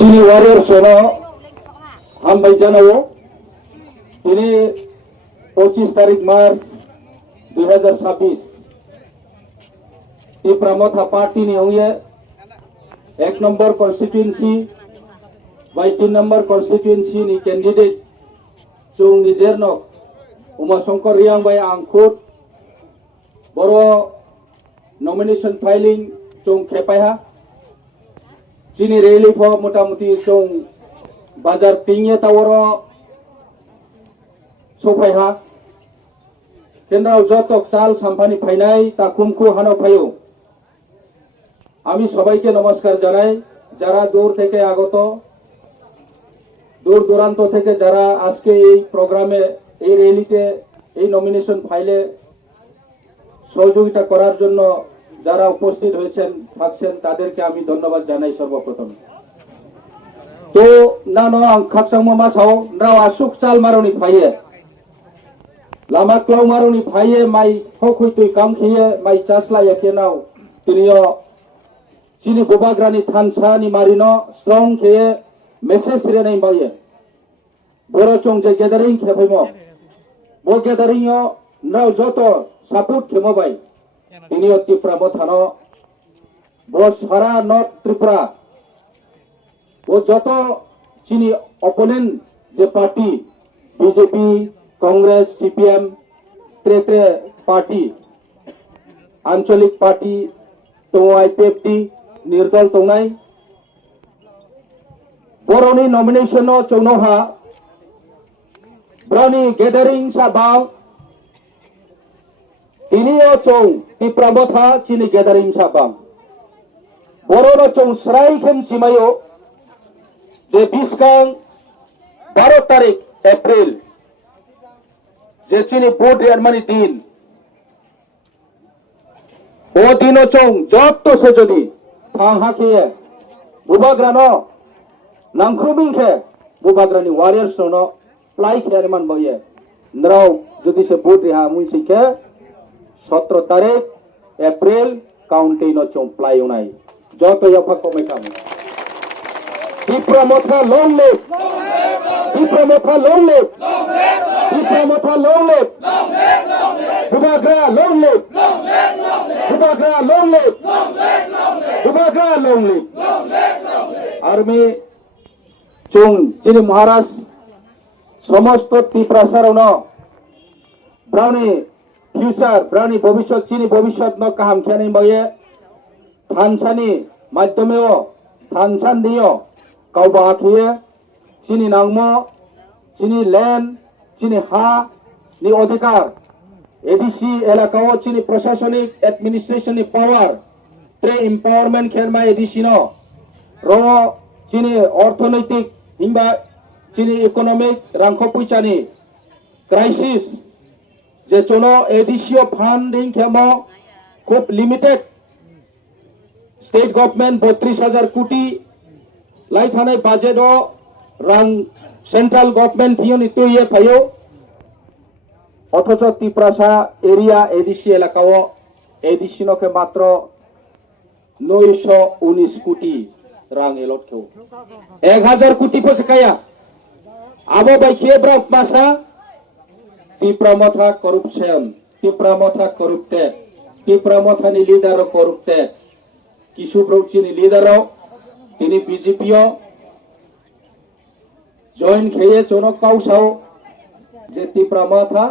চিনি ওয়ারিয়র সোনা হামবাই জানাবো তিনি 25 তারিখ March 2026 di Pramotha Party ni huye 1 number constituency by 3 number constituency ni candidate chung ni jerno Uma Shankar Riang by angkut boro nomination filing chung khepaiha chini rally for motamuti chung bazar tingye taworo sopaiha কেন্দ্রাও যত চাল সাম্পানি ফাইনাই তা কুমকু হানো ফাইও আমি সবাইকে নমস্কার জানাই যারা দূর থেকে আগত দূর দূরান্ত থেকে যারা আজকে এই প্রোগ্রামে এই র্যালিতে এই নমিনেশন ফাইলে সহযোগিতা করার জন্য যারা উপস্থিত হয়েছেন থাকছেন তাদেরকে আমি ধন্যবাদ জানাই সর্বপ্রথম তো না ন আং খাকসাংমা মাসাও রাও আসুক চাল মারনি ফাইয়ে Lama klau maruni phaye mai hokhui tui kam khiye mai chasla yakenau tiniyo chini bobagrani thansa ni marino strong khiye message re nai baye boro chong je gathering khephaimo bo gathering yo nau joto support khemo bai tiniyo Tripura mothano bo sara north Tripura bo joto chini opponent je party BJP Congress, CPM, tre party, Ancholik party, Tongai PFT, Nirdol Tongai, Boroni nomination no Chonoha, Brani gathering Sabang, Tinio Chong, Tripura Motha, Chini gathering Sabang, Borono Chong Sraikem Simayo, Je Biskang, 12 তারিখ April. যে চিনি vote ইয়ারমানি দিন ও দিনও চং যত সে যদি থাং হাকিয়ে বুবাগ্রানো নাংখ্রুমিংখে বুবাগ্রানি warriors no ply খেয়ারমান বইয়ে নরাও যদি সে ভোট রিহা মুনসিকে 17 তারিখ এপ্রিল কাউন্টেই নো চং প্লাই উনাই যত ইয়াফা কমে কাম Tripura Motha long live Tripura Motha long live Tripura Motha long live Bubagra long live Bubagra long live Bubagra long live Army chung chini Maharaj সমস্ত Tripura সারনো brownie future brownie ভবিষ্যৎ চিনি ভবিষ্যৎ ন কাহাম খেয়ানি বয়ে থানসানি মাধ্যমেও থানসান দিও কাউবা আখিয়ে চিনি নাংমো চিনি ল্যান্ড চিনি হা নি অধিকার এডিসি এলাকাও চিনি প্রশাসনিক অ্যাডমিনিস্ট্রেশনিক পাওয়ার ট্রে এম্পাওয়ারমেন্ট খেলমা এডিসি ন র চিনি অর্থনৈতিক কিংবা চিনি ইকোনমিক রাংখ পয়সানি ক্রাইসিস যে চলো এডিসিও ফান্ডিং খেমো খুব লিমিটেড স্টেট গভর্নমেন্ট 32,000 কোটি লাই থানায় বাজেটও রাং সেন্ট্রাল গভর্নমেন্ট থিয়নি তুইয়ে ফাইও অথচ ত্রিপুরা এরিয়া এডিসি এলাকাও এডিসি নকে মাত্র 919 কোটি রাং এলট খেও 1000 কোটি পয়সা কায়া আবো বাইখিয়ে ব্রক মাসা Tripura Motha corruption Tripura Motha corrupted Tripura Motha ni leader corrupted কিশু ব্রৌচিনি লিডারও তিনি বিজেপিও জয়েন খেয়ে চনক কাউসাও যে Tripura Motha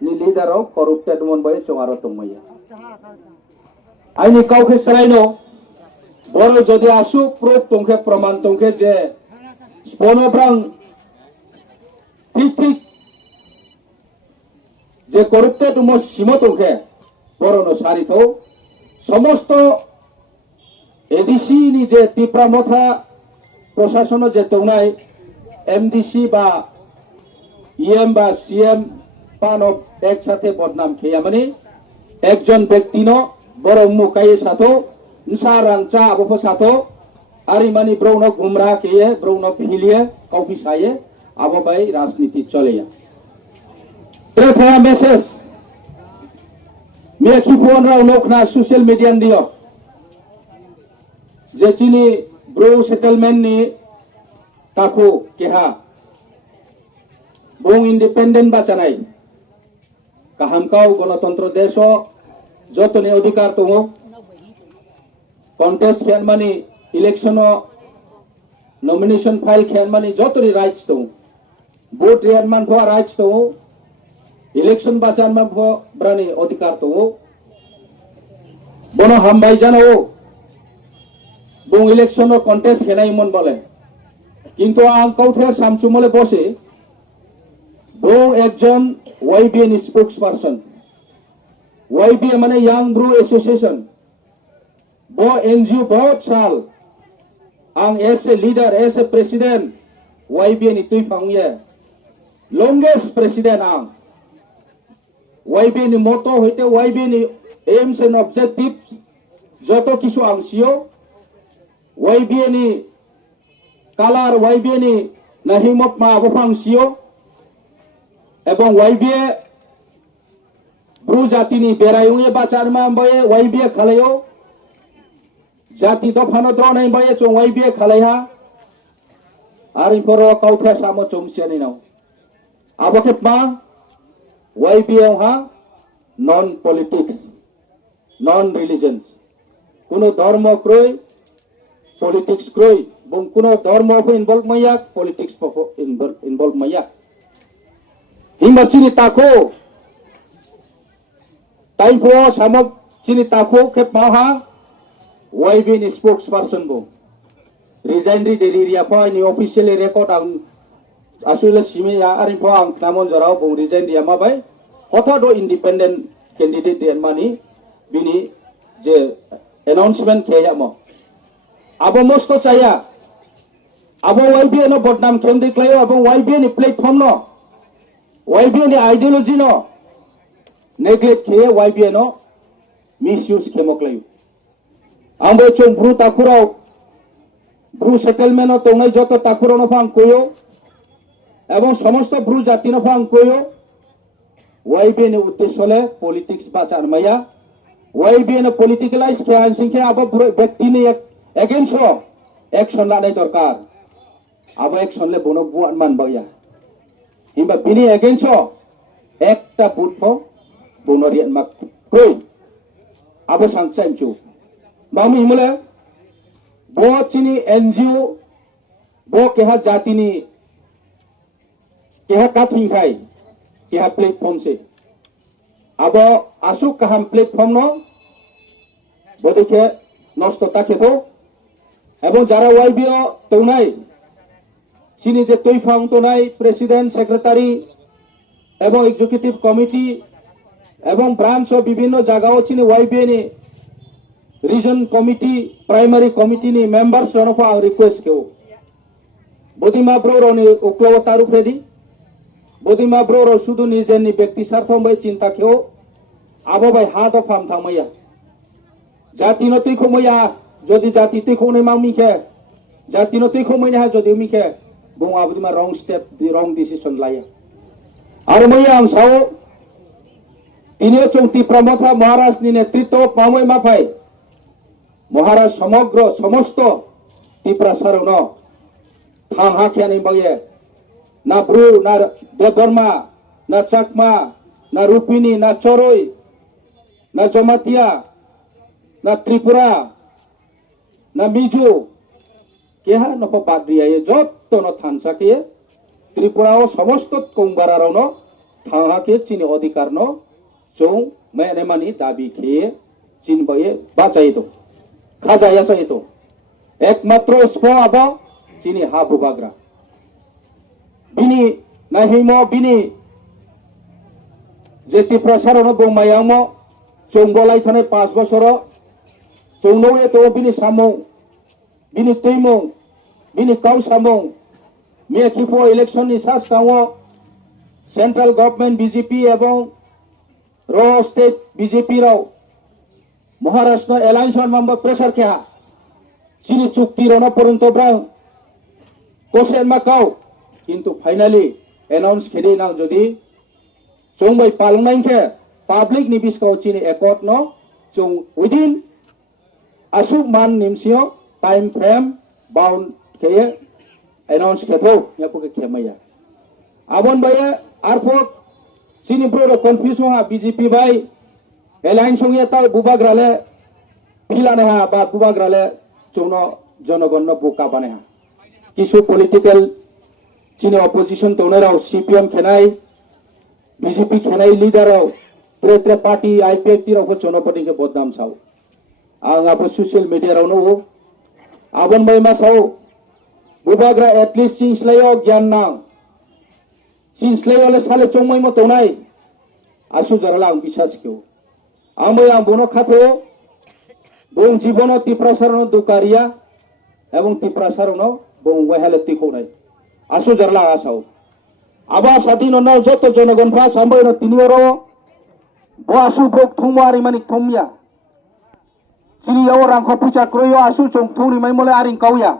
ni লিডারও corrupted মন বয়ে চমারো তমইয়া আইনি কাউকে সরাইনো বড় যদি আসু প্রুফ তংখে প্রমাণ তংখে যে স্পনব্রাং ঠিক যে corrupted উম সীমা তংখে বড়নো সারিত সমস্ত এডিসি নি যে Tripura Motha প্রশাসন যে তংনাই এমডিসি বা ইএম বা সিএম পান একসাথে বদনাম খেয়া মানে একজন ব্যক্তি ন বড় মুকায়ে সাথো নসা রাংচা আবফ সাথো আরি মানি ব্রৌন গুমরা খেয়ে ব্রৌন পিহিলিয়ে কফি সায়ে আববাই রাজনীতি চলেয়া প্রথা মেসেজ মেখি ফোন রাও নকনা সোশ্যাল মিডিয়া দিও যে চিনি ब्रू सेटलमेंट नि ताखु केहा बुं इंडिपेंडेंट बाचानाय काहामकाव गणतंत्र देशो जतने अधिकार दङ कन्टेस्ट खेलमानि इलेक्शन नॉमिनेशन फाइल खेलमानि जतनि राइट्स दङ भोट रियानमान फो राइट्स दङ इलेक्शन बाचानमान फो ब्रानि अधिकार दङ बनो हामबाय जानो बुं इलेक्शन कन्टेस्ट खेलाय मन बोले किन्तु आं कौथे सामसुमले बसे बुं एकजन YBN स्पोक्सपर्सन YBN माने यांग ब्रू एसोसिएशन बो NGO बहुत साल आं S a leader S A president YBN तुई फांगे लॉन्गेस्ट प्रेसिडेंट आं YBN मोटो होते YBN एम्स एंड ऑब्जेक्टिव्स जतो किसु आं सियो YBN कालार YBN नाहिमत मा अबफां सियो एवं YBN ब्रू जातिनि बेरायुंगे बाचारमा बये YBN खालायो जाति दफानो द्रनै बये चों YBN खालायहा आरि फरो काउथा सामो चोंसियानि नाव आबोखे मा YBN हा नॉन पॉलिटिक्स नॉन रिलीजन्स कुनो धर्म क्रोय पॉलिटिक्स क्रोय बुं कुनो धर्म फो इनवॉल्व मया पॉलिटिक्स फो इनवॉल्व मया हिम्बा चिनि ताको टाइमफो सामक चिनि ताको खेप माहा YBN स्पोक्सपर्सन बो रिजाइनरी डेलिरिया फो आंनि ऑफिशियली रेकर्ड आं आसुले सिमेया आरि फो आं नामन जराव बो रिजाइनरिया माबाय हथादो इंडिपेंडेंट कैंडिडेट देन मानि बिनि जे अनाउंसमेंट खेयामो आबो मस्तो चाया आबो YBN बदनाम खेम देखलायो आबो YBN प्लेटफॉर्म नो YBN आइडियोलॉजी नो नेग्लेक्ट किए YBN मिसयूज खेमोक्लायो आंबो चों ब्रू ताखुराव ब्रू सेटलमेंट तंगनाय जत ताखुराव फां कोयो एवं समस्त ब्रू जाति नो फां कोयो YBN उद्देश्यले पॉलिटिक्स बाचार मया YBN पॉलिटिकलाइज खेयान सिंखे आबो व्यक्ति ने एगेंस्ट एक्शन लानाय दरकार आबो एक्शन ले बोनो बुआन मान बया हिम्बा बिनि एगेंस्ट एकटा बुट फो बोनो रियन मा कोई आबो सांचाइमचु मामी हिमले बो चिनी NGO बो केहा जातिनि केहा काथिंखाय केहा प्लेटफॉर्म से आबो आसु काहाम प्लेटफॉर्म नो बदेखे नष्ट ताखेतो एवं जारा YBN तौनाय चिनी जे तैफां तौनाय प्रेसिडेंट सेक्रेटारी एवं एग्जीक्यूटिव कमिटी एवं ब्रांच विभिन्न जगह चिनी YBN region committee primary committee नि मेंबर्स रनफा आं रिक्वेस्ट केव बदिमा ब्रो रनि उक्लव तारु फेदी बदिमा ब्रो रो सुदु निजेनि व्यक्ति स्वार्थम बाय चिंता केव आबो बाय हा दफाम थांमया जाति न तैखौ मया जदि जाति तैखौ नै मामिखे जाति न तैखौ मैना जदि मिखे बुं आबदिमा रंग स्टेप रंग डिसिजन लाया आरो मया आं साव तिनियो चौंति प्रमथा महाराज नि नेतृत्व पामै माफाय महाराज समग्र समस्त तिप्रा सारुन थां हाखियानि बगे ना ब्रू ना देवबर्मा ना चाकमा ना रुपिनी ना चरोय ना जमातिया ना त्रिपुरा ना मिजो केहा नफो बाद्रिया जत्तो न थांसाके त्रिपुरा समस्त कंबाराराव न थांहाके चिनि अधिकार न चौ मैने मानि दाबी खेये चिन बये बाचाई दो खाजाया चाहिए तो एकमात्र स्पो आबो चिनी हा बुबाग्रा बिनी नाहिमो बिनी जेति प्रसारण बुंमायामो चोंगलाय थानाय 5 बছर चोंनौए तो बिनी सामौ बिनी तैमौ बिनी काउ सामौ मेखिफो इलेक्शन नि सास काउ सेंट्रल गवर्नमेंट बीजेपी एवं रो स्टेट बीजेपी राव महाराष्ट्र एलायंस मामबा प्रेसार क्या चिनी चुक्ति रन पर्यंत ब्रां कोसेन माकाव किंतु फाइनली अनाउंस खेदि नां जदि चोंबाय पालंनायखे पब्लिक नि बिस्काव चिनी एकॉर्ड न चों विदिन आसुक मान निमसियो टाइम फ्रेम बाउन के अनाउंस के थो या को के मैया आबन बाय आरफो सिनी प्रो कन्फ्यूज होगा बीजेपी बाय एलायंस होंगे ता बुबाग्राले फिलाने हा बा बुबाग्राले चौनो जनगण बोका बने हा किसु पॉलिटिकल चीनी अपोजिशन तोनेराव सीपीएम खेनाय बीजेपी खेनाय लीडराव त्रे त्रे पार्टी आईपीएफ तिराव चौनपति के बदनाम साव आं आप सोशल मीडिया राव नो आबन बाय मा साव बुबाग्रा एटलिस्ट चिंसलायो ज्ञान ना चिंसलायो ले साले चौमय म तोनाय आसु जराला आं विश्वास केव आं बोनो खाथो बों जीवन तिप्रासारन दुकारिया एवं तिप्रासारन बों वहाले तिखौनाय आसु जरला आसाव आबा सादिन न जत जनगण फा सामबयन तिनिरो बो आसु बोक थुमारि मानि थमिया चिनियाव रांखो फैसा क्रयो आसु चों थुनि माइ मले आरिं काउया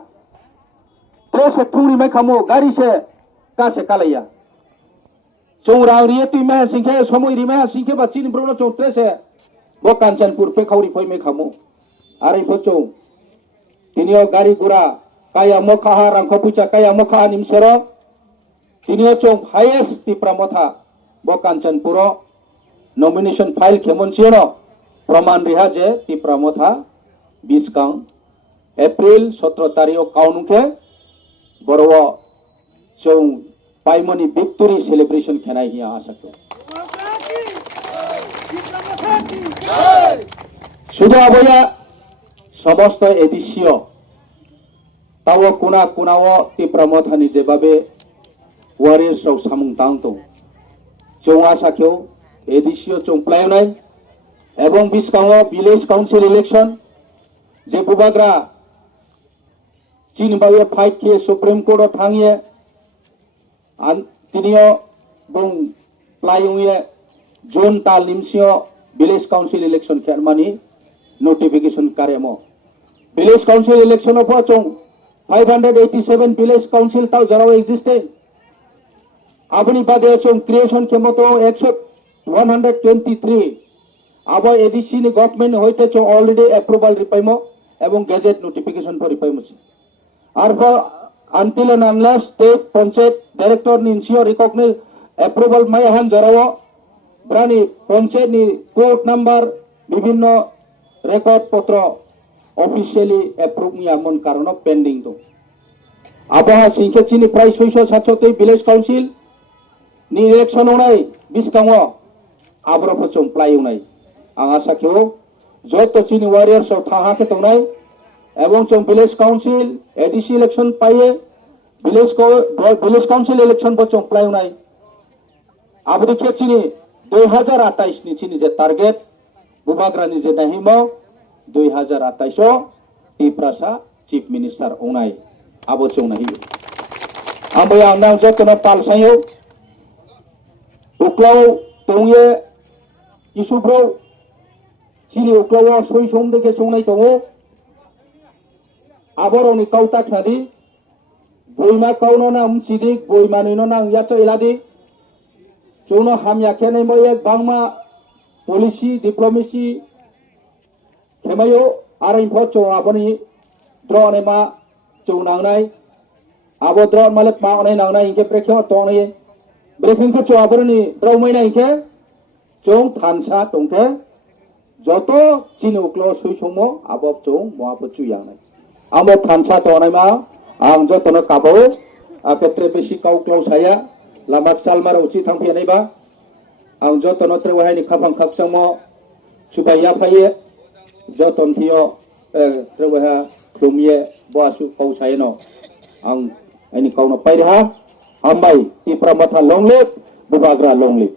त्रेसे थुनि माइ खामो गारि से कासे कालाया चों रावरिये तुइ मा सिंखे समय रिमा सिंखे बा चिनि ब्रोनो चों त्रेसे बो कांचनपुर पे खावरि फै मे खामो आरै फचौ तिनियो गारि गुरा काया मखाहा रांखो फैसा काया मखाहा निमसेरो तिनियो चों हाईएस्ट तिप्रा मथा बो कांचनपुर नॉमिनेशन फाइल खेमनसियो प्रमाण रिहा जे तिप्रा मथा 20 कां एप्रिल 17 तारिख काउनुके बरव चों पाइमनी विक्टोरी सेलिब्रेशन खेनाय हिया आसाखौ शुद्ध आबया समस्त एडिसियो ताव कुना कुनाव तिप्रा मथानि जेबाबे वारियर्स राव सामुं तांतो चों आसाखौ एडिसियो चों प्लायनाय एवं बिस्काओ विलेज काउंसिल इलेक्शन जे बुबाग्रा चीन बाये फाइट के सुप्रीम कोर्ट थांगिए तिनियो बुं प्लायुंगे जून ताल निमसियो विलेज काउंसिल इलेक्शन खेरमानी नोटिफिकेशन कारेमो विलेज काउंसिल इलेक्शन ऑफ चों 587 विलेज काउंसिल ताव जराव एक्जिस्टेंट आबनी बादे चों क्रिएशन केमतो 123 अब एडीसी नि गवर्नमेंट होइते चो ऑलरेडी अप्रूवल रिपाइमो एवं गैजेट नोटिफिकेशन फॉर रिपाइमो आरफो until and unless state panchayat director नि इंसियो रिकॉग्नाइज अप्रूवल माय हान जरावो ब्रानी पंचायत नि कोड नंबर विभिन्न रेकॉर्ड पत्र ऑफिशियली अप्रूव नि आमन कारण पेंडिंग दो आबहा सिंखे चिनि प्राय 600-700 विलेज काउंसिल नि इलेक्शन होनाय बिस्काङो आब्रफो चों प्लायुनाय आं आशा खेव जत चीनी वारियर्स थाहाके तंनाय एवं चों विलेज काउंसिल एडीसी इलेक्शन पाए विलेज काउंसिल इलेक्शन पर चों प्लायुनाय आबदी के चीनी 2028 नि चीनी जे टारगेट बुबाग्रा नि जे दाहिमो 2028 तिप्रासा चीफ मिनिस्टर ओनाय आबो चों नाहि आंबो आंना जतनो पालसायो उक्लाव तंगे इसुफ्राव चीनी उक्लाव सय सम देखे संनाय दङ आबरनि काउता खादि बयमा काउनो ना उमसिदि बयमानैनो ना याच इलादि चौनो हामया खेनाय मय बांमा पॉलिसी डिप्लोमेसी खेमायो आरै फचो आबनि द्रने मा चौ नांनाय आबो द्र माले पावनाय नांनाय इनके ब्रेखेव तंनाय ब्रेकिंग को चौ आबरनि द्रौमैना इनके चों थानसा तंखे जतो चीन उक्लो सुइसमो आबब चों मोआबो चुयानाय आमो थानसा तनायमा आं जतनो काबो आकेत्रे बेसि काउक्लाव साया लामा चालमार उचि थांफेनायबा आं जतनो त्रेवाहायनि खाफां खाकसामो सुबाया फाये जतन थियो त्रेवाहा खुमिये बासु काउसायनो आं आइनि काउनो पाइरहा हामबाय तिप्रा मथा लंलेब बुबाग्रा लंलेब